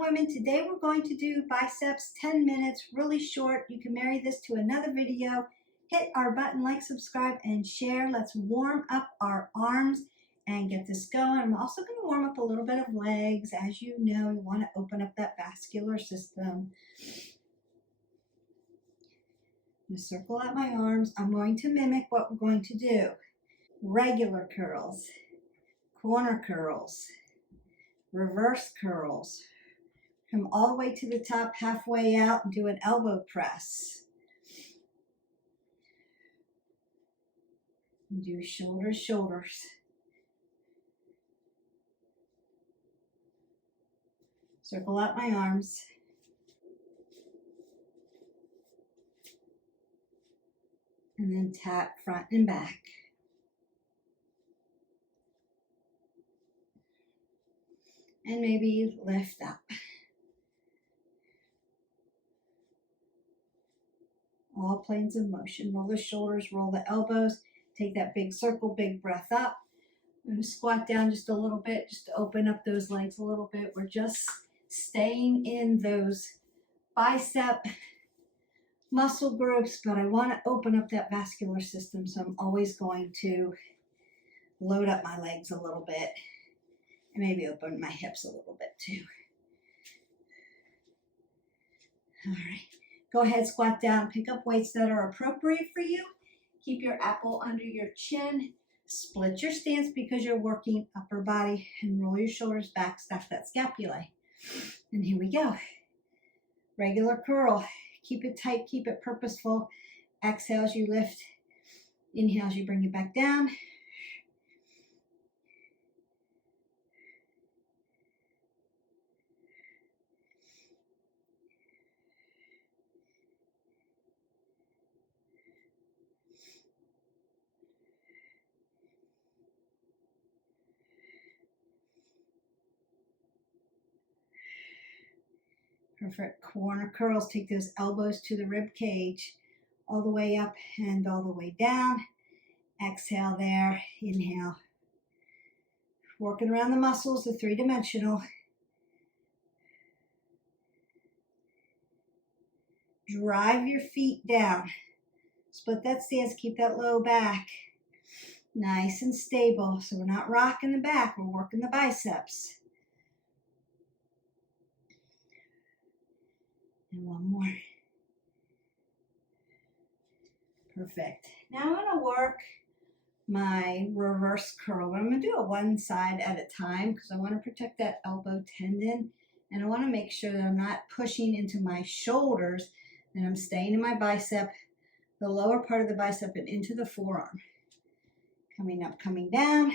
women. Today we're going to do biceps 10 minutes, really short. You can marry this to another video. Hit our button, like, subscribe, and share. Let's warm up our arms and get this going. I'm also going to warm up a little bit of legs. As you know, you want to open up that vascular system. I'm going to circle out my arms. I'm going to mimic what we're going to do. Regular curls, corner curls, reverse curls. Come all the way to the top, halfway out, and do an elbow press. And do shoulders, shoulders. Circle out my arms. And then tap front and back. And maybe lift up. All planes of motion. Roll the shoulders, roll the elbows. Take that big circle, big breath up. I'm going to squat down just a little bit, just to open up those legs a little bit. We're just staying in those bicep muscle groups, but I want to open up that vascular system, so I'm always going to load up my legs a little bit and maybe open my hips a little bit too. All right, go ahead, squat down, pick up weights that are appropriate for you. Keep your apple under your chin. Split your stance because you're working upper body, and roll your shoulders back, stack that scapulae. And here we go. Regular curl. Keep it tight, keep it purposeful. Exhale as you lift. Inhale as you bring it back down. Perfect. Corner curls. Take those elbows to the rib cage, all the way up and all the way down. Exhale there. Inhale. Working around the muscles, the three-dimensional. Drive your feet down. Split that stance. Keep that low back. Nice and stable. So we're not rocking the back. We're working the biceps. And one more. Perfect. Now I'm going to work my reverse curl. I'm going to do it one side at a time because I want to protect that elbow tendon. And I want to make sure that I'm not pushing into my shoulders, and I'm staying in my bicep, the lower part of the bicep, and into the forearm. Coming up, coming down.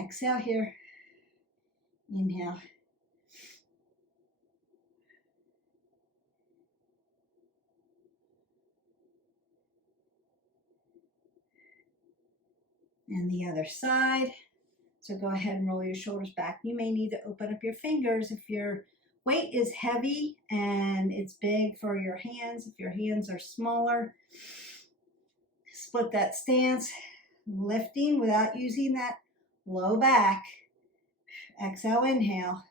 Exhale here. Inhale. And the other side. So go ahead and roll your shoulders back. You may need to open up your fingers if your weight is heavy and it's big for your hands. If your hands are smaller, split that stance, lifting without using that low back. Exhale, inhale.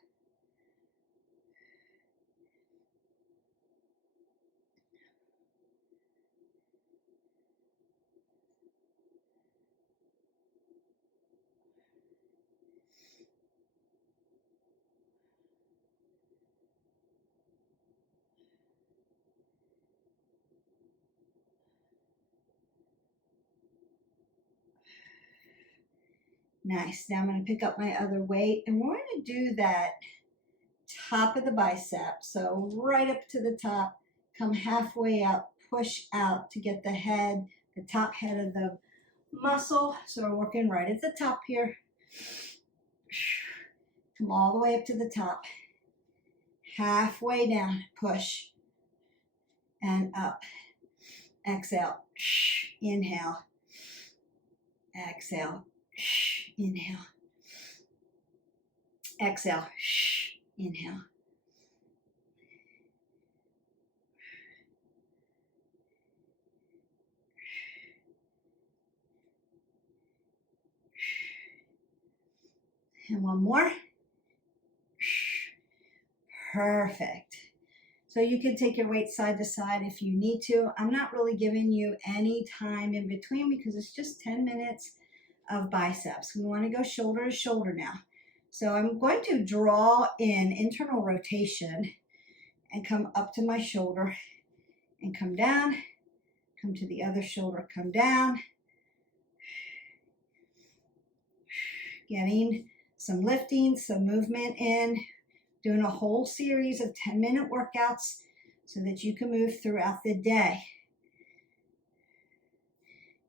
Nice. Now I'm going to pick up my other weight, and we're going to do that top of the bicep. So right up to the top, come halfway up, push out to get the head, the top head of the muscle. So we're working right at the top here. Come all the way up to the top. Halfway down, push and up. Exhale. Inhale. Exhale. Inhale. Exhale. Inhale. And one more. Perfect. So you can take your weight side to side if you need to. I'm not really giving you any time in between because it's just 10 minutes of biceps. We want to go shoulder to shoulder now. So I'm going to draw in internal rotation and come up to my shoulder and come down, come to the other shoulder, come down. Getting some lifting, some movement in, doing a whole series of 10-minute workouts so that you can move throughout the day.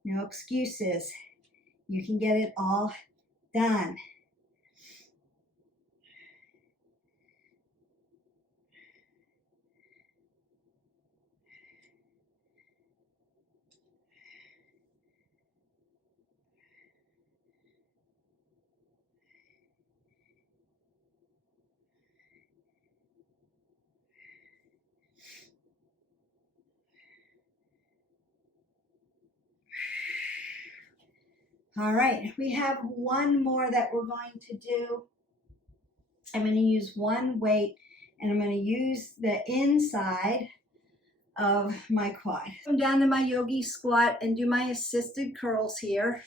No excuses. You can get it all done. All right, we have one more that we're going to do. I'm going to use one weight and I'm going to use the inside of my quad. Come down to my yogi squat and do my assisted curls here.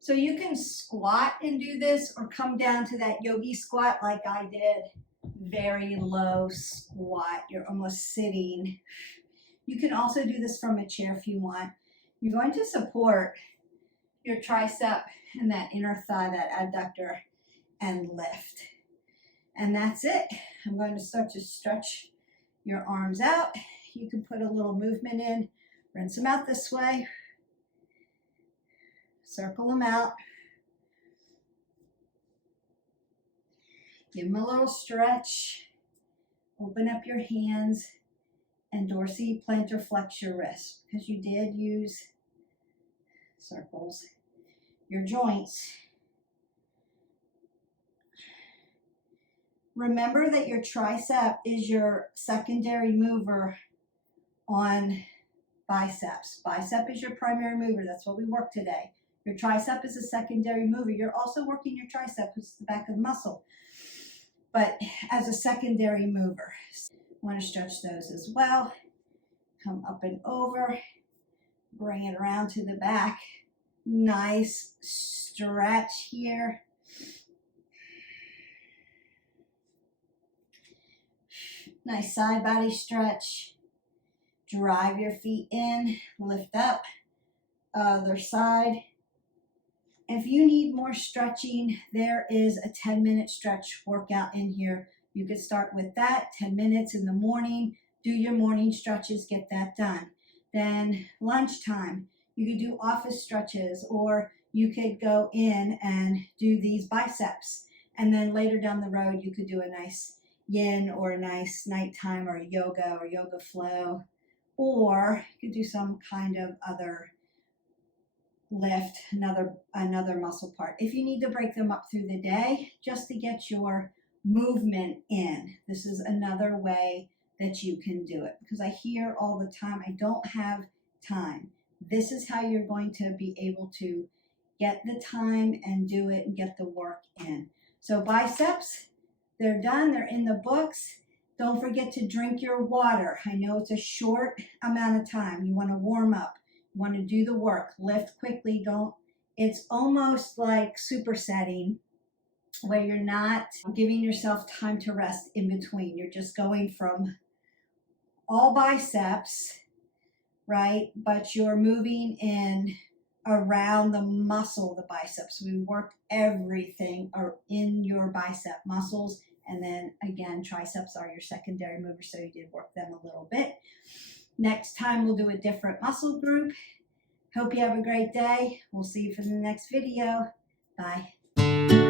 So you can squat and do this or come down to that yogi squat like I did. Very low squat. You're almost sitting. You can also do this from a chair if you want. You're going to support your tricep and that inner thigh, that adductor, and lift. And that's it. I'm going to start to stretch your arms out. You can put a little movement in. Rinse them out this way. Circle them out. Give them a little stretch. Open up your hands and dorsally plantar flex your wrist because you did use circles. Your joints. Remember that your tricep is your secondary mover on biceps. Bicep is your primary mover. That's what we work today. Your tricep is a secondary mover. You're also working your tricep, which is the back of the muscle, but as a secondary mover. Want to stretch those as well. Come up and over. Bring it around to the back. Nice stretch here. Nice side body stretch. Drive your feet in. Lift up. Other side. If you need more stretching, there is a 10-minute stretch workout in here. You could start with that, 10 minutes in the morning. Do your morning stretches, get that done. Then lunchtime, you could do office stretches, or you could go in and do these biceps. And then later down the road, you could do a nice yin or a nice nighttime or yoga flow. Or you could do some kind of other lift, another muscle part. If you need to break them up through the day, just to get your movement in, this is another way that you can do it. Because I hear all the time, I don't have time. This is how you're going to be able to get the time and do it and get the work in. So biceps, they're done, they're in the books. Don't forget to drink your water. I know it's a short amount of time. You want to warm up. You want to do the work. Lift quickly. It's almost like supersetting, where you're not giving yourself time to rest in between. You're just going from all biceps, right? But you're moving in around the muscle, the biceps. We work everything in your bicep muscles. And then again, triceps are your secondary movers, so you did work them a little bit. Next time we'll do a different muscle group. Hope you have a great day. We'll see you for the next video. Bye.